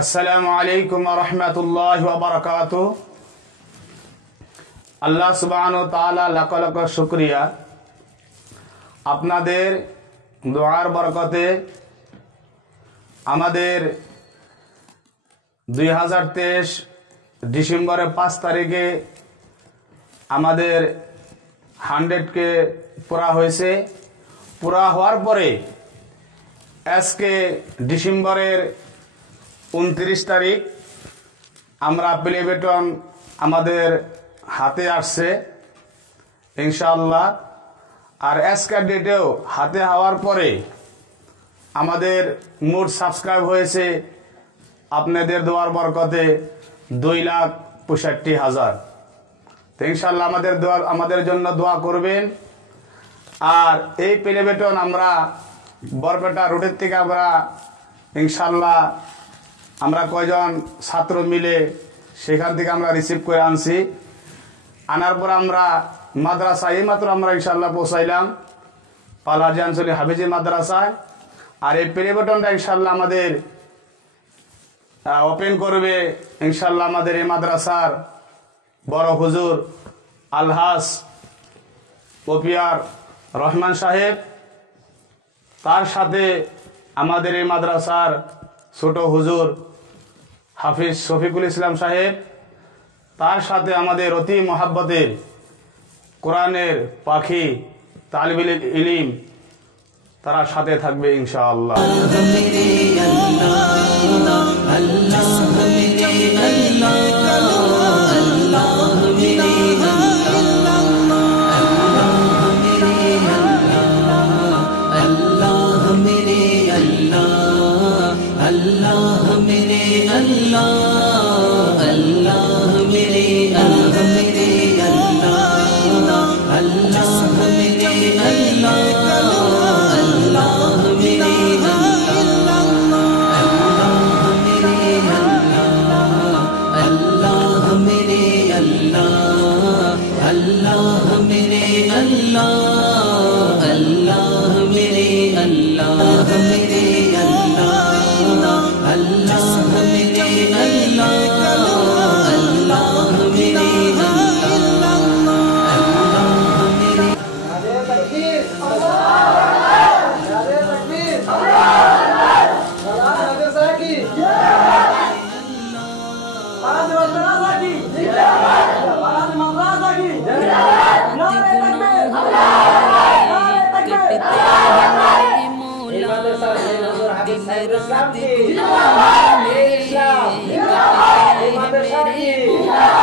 আসসালামু আলাইকুম ওয়া রাহমাতুল্লাহি ওয়া বারাকাতুহু। আল্লাহ সুবহানাহু ওয়া তাআলা লাখ লাখ শুকরিয়া, আপনাদের দোয়ার বরকতে আমাদের 2023 ডিসেম্বরের 5 তারিখে আমাদের 100কে পুরা হয়েছে। পুরা হওয়ার পরে আজকে ডিসেম্বরের 29 তারিখ আমরা প্লে বেটন আমাদের হাতে আসছে ইনশাআল্লাহ। আর আজকের ডেটেও হাতে হওয়ার পরে আমাদের মোট সাবস্ক্রাইব হয়েছে আপনাদের দোয়ার বরকতে 2,65,000। তো ইনশাআল্লাহ আমাদের জন্য দোয়া করবেন। আর এই প্লে বেটন আমরা বরপেটা রোডের থেকে আমরা ইনশাআল্লাহ আমরা কয়জন ছাত্র মিলে সেখান থেকে আমরা রিসিভ করে আনছি। আনার পর আমরা মাদ্রাসা এইমাত্র আমরা ইনশাআল্লাহ পৌঁছাইলাম পালাজি আঞ্চলিক হাফিজি মাদ্রাসায়। আর এই প্লে বাটনটা ইনশাআল্লাহ আমাদের ওপেন করবে ইনশাআল্লাহ আমাদের এই মাদ্রাসার বড় হুজুর আলহাজ ওপিয়ার রহমান সাহেব, তার সাথে আমাদের এই মাদ্রাসার ছোট হুজুর হাফিজ শফিকুল ইসলাম সাহেব, তার সাথে আমাদের অতি মহাব্বতের কোরআনের পাখি তালিবুল ইলম, তারা সাথে থাকবে ইনশাআল্লাহ। मेरे